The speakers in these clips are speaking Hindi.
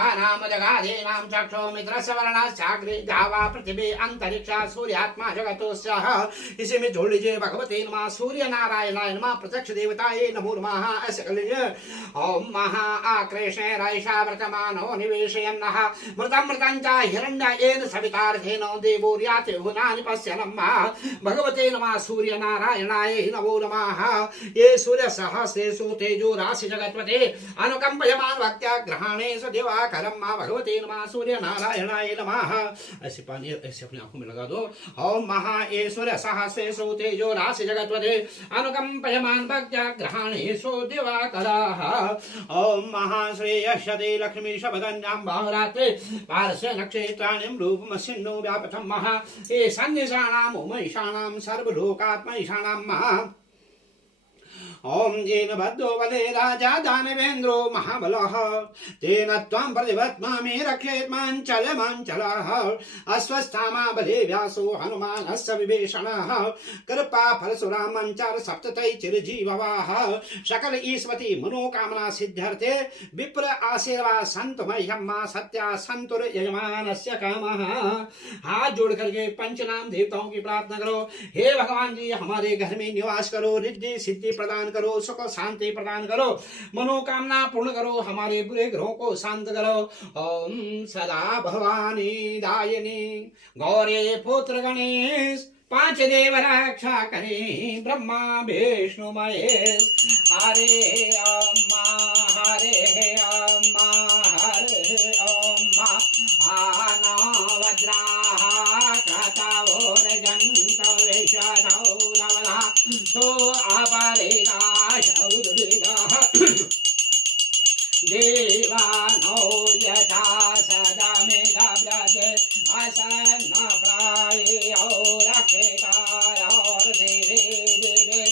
नाम जगाधीनां चक्षो मित्रस्य वर्णश्चाग्रे द्यावा पृथिवी अंतरिक्ष सूर्यात्मा जगतोस्यः। इसी में जोड़ लीजिए भगवते नमः सूर्य नारायणाय नमः प्रत्यक्ष देवताये नमो नमः। ऐसे कर लीजिए ओम महा आकृष्णे रैषा वर्तमानो निवेशयन्नः मृतं मृतं च हिरण्येन सवितार्थेन देवोर्याते भुवनानि पश्यन्नः। भगवते नमः सूर्य नारायणाय नमो नमः। ये सूर्य सहस्रेषु तेजो राशि जगत्पते अनुकंपयमान भक्त्या ग्रहणेषु देवा करम मां भगवते नमः सूर्य नारायणाय नमः। ऐसे पानी ऐसे अपनी आंखों में लगा दो। ओम महा ईश्वर सहस्रेषु तेजो राशि जगत्पते अनुकंपयमान भक्त्या ग्रहणेषु दिवाकरः। ओम महा श्रेयस्यते लक्ष्मी शबदन्यां बाहुरात्रे पार्श्वे नक्षत्राणिं रूपमसिन्नो व्यापथं महा ईशान्यशानाम् ओम ईशानां सर्वलोकात्मा ईशानां महा। ओम येन बद्धो वदे राजा दानवेन्द्रो महाबलः तेन त्वां प्रतिपत्मामि रक्षेत् माञ्चलः अस्वस्थामा बले व्यासो हनुमानस्य विभीषणः कृपा फलसुरामञ्चर सप्ततै चिरजीववाः सकल ईश्वती मनोकामना सिद्ध्यर्थे विप्र आशीर्वाद संत मह्यं मा सत्या संतुर यजमानस्य कामः। हाथ जोड़ करके पंचनाम देवताओं की प्रार्थना करो। हे भगवान जी हमारे घर में निवास करो, रिद्धि सिद्धि प्रदान करो, सुख शांति प्रदान करो, मनोकामना पूर्ण करो, हमारे बुरे ग्रहों को शांत करो। ओम सदा भवानी दायिनी गौरी पुत्र गणेश पांच देव रक्षा करे ब्रह्मा विष्णु महेश। हरे अम्मा हरे अम्मा हरे अम्मा आना वज्रा क्रतावोर जंत विषधौ धवला तो अपरेगा शौदुर्गा देवानो यथा सदा मेघा व्रजे असन्न प्राये और रक्षेकार और देवे देवे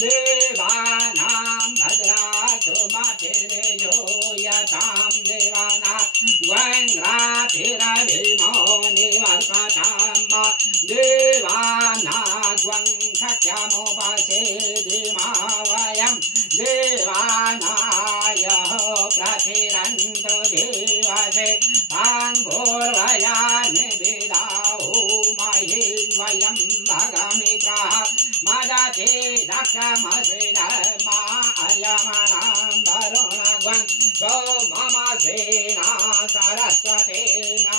देवानां भद्रासु माते जो यथां देवानां ग्वंग्रातिरभिनो निवर्ततां देवानां ग्वं शक्यमुपसेदिमा वयं देवानाय प्रतिरन्तु देवसे पाङ्गोर्वयानि विदाहो महि वयं भगमित्राः मदते दक्षमस्विधर्मा अर्यमणां वरुणग्वं सोममस्विना सरस्वतेना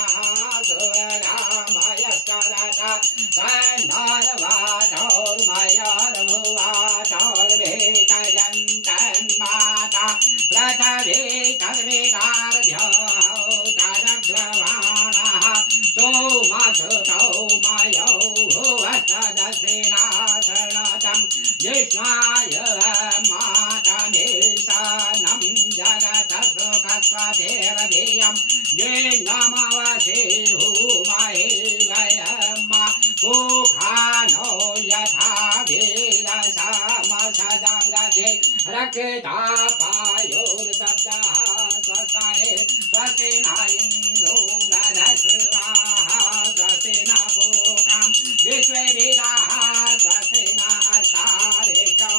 सुवगामयस्करत तन्नर्वातोर्मयोर्भुवातोर्भेकयन्तन्माता रथवेकर्वेकार्भ्यो तदग्रवाणः सोमसुतौ मयो भुवस्तदस्विना शरणतं विष्णाय मातमेशानं जगतः सुखस्वदेव ध्येयं येनमवसे भूमहे वयं कुखानो यथा वीरसामसदा व्रजे रक्षिता पायोर्दब्धः स्वस्ताये स्वस्तिना इन्द्रो रथस्वाः स्वस्तिना पूकां विश्वेभिदाः स्वस्तिना तारिकौ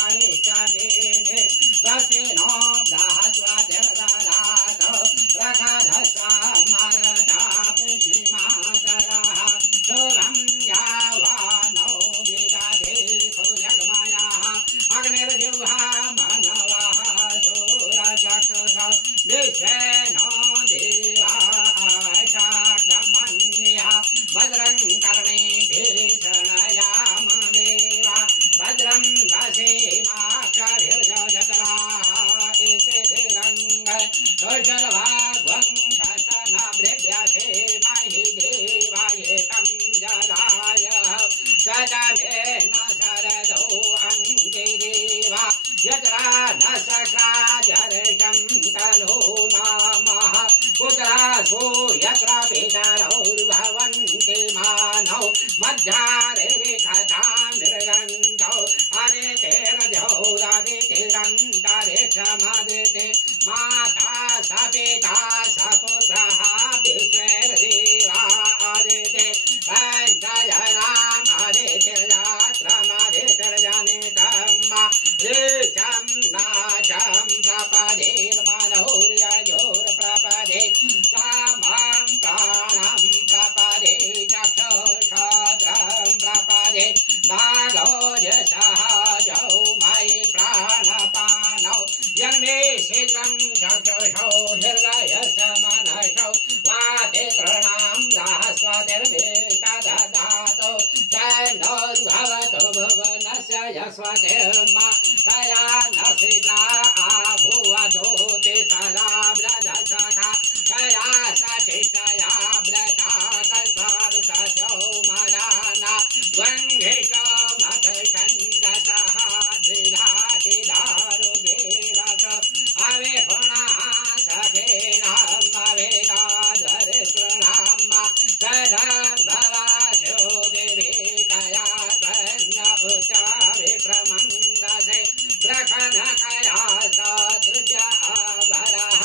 आरिष्टनेमे स्वस्तिनो बृहस्पतिर्दधातु प्रखधस्वामरथा पृथ्वीमातरः शुभं यावानो विदधे सुजगमयः अग्निर्जिह्वा मनवः सूरचक्षुषौ विश्वेनो देवाशागमन्यः भद्रं कर्णेभिः शृणयामदेवा भद्रं दशेमाक्षभिर्जत्राः इतिरङ्ग सुशर्वाग्वं शतनभृभ्यसे महि देवायेतं जदाय सदनेन शरदो अङ्गिदेवा यत्रा न सक्राजर्षं तनो नामः पुत्रासो यत्र पितरौर्भवन्ति मानौ मध्यारे कथां मृगन्तौ अदितेरजौरदितिरन्तरे क्षमदिते माता स पिता स पुत्रः विश्वेर्देवा आदिते पञ्चजनाम् अदितिर्यात्रमदितिर्जनितं ऋचं नाचं प्रपदेर्मनोर्ययोर्प्रपदे हृदयस्य मनसौ वाते तृणां राहस्वतिर्वेतदधातौ तन्नोर्भवतु भुवनस्य यस्वतिर्मा कया नसिता आभुवधूति सदा व्रजसखा कया सचितया व्रता कल्पारुषशो मराना द्वङ्घिषमथछन्दसः द्विधातिदारुगेरस अवेहुणाधकेनामवेदाधरितृणाम सदम्भवाशो दिविकया त्वन्य उचा विक्रमन्दसे प्रखनकया सदृज अवरः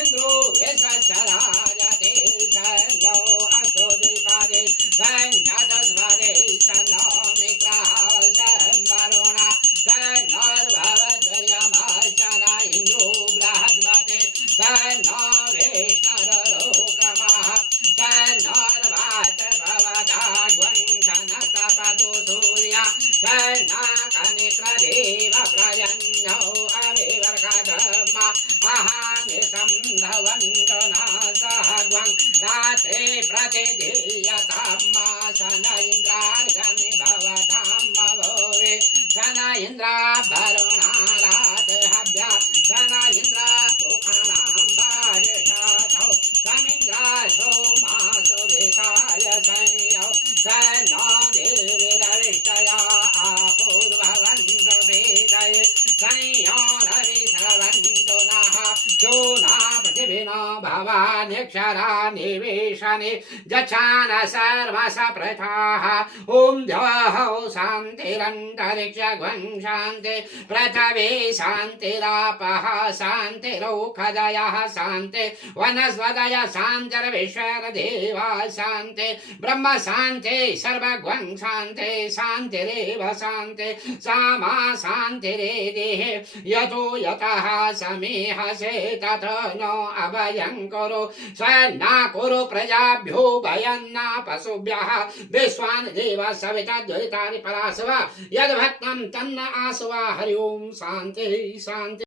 इन्द्रो विषचरायते सङ्गो असो द्विपादे सञ्जतस्वरे सन्नो मित्रः संवरुणा सन्नोर्भवद्वर्यमर्चन इन्द्रो बृहस्पते सन्नो विष्णुरुक्रमः सन्नोर्वाचभवदाग्वंशनस्तपतु सूर्या सन्नाकनिक्रदेव प्रयन्यो अविवर्गधर्मा अहानिशं धवन्तो न सहग्वं रात्रे प्रतिधीयतां शन इन्द्रार्गमि भवतां भवोवे शन इन्द्राभरुणारात् हव्या शन इन्द्रातुखाणां वारिषातौ समिन्द्रासो मासो विकाय संयौ सन्नो देवीरविष्टया आपूर्ववन्तो वेदये संयो रविश्रवन्तो नः चूना पृथिविनो भवान्यक्षरा निवेशने जच्छान सर्वसप्रथाः ॐ द्यौः शान्तिरन्तरिक्षगं शान्ति पृथिवी शान्तिरापः शान्तिरौषधयः शान्ति वनस्पतयः शान्तिर्विश्वदेवा शान्ति ब्रह्म शान्ति सर्वगं शान्ति शान्तिरेव शान्ति सामा शान्तिरेदेः यतो यतः समीहसे तथ नो अभयं कुरु स्वना कुरु प्रजाभ्यो भयं न पशुभ्यः विश्वान् देव सविता द्वैतानि परासव यद्भक्तं तन्न आसवा हरि ओं शान्ति शान्ति।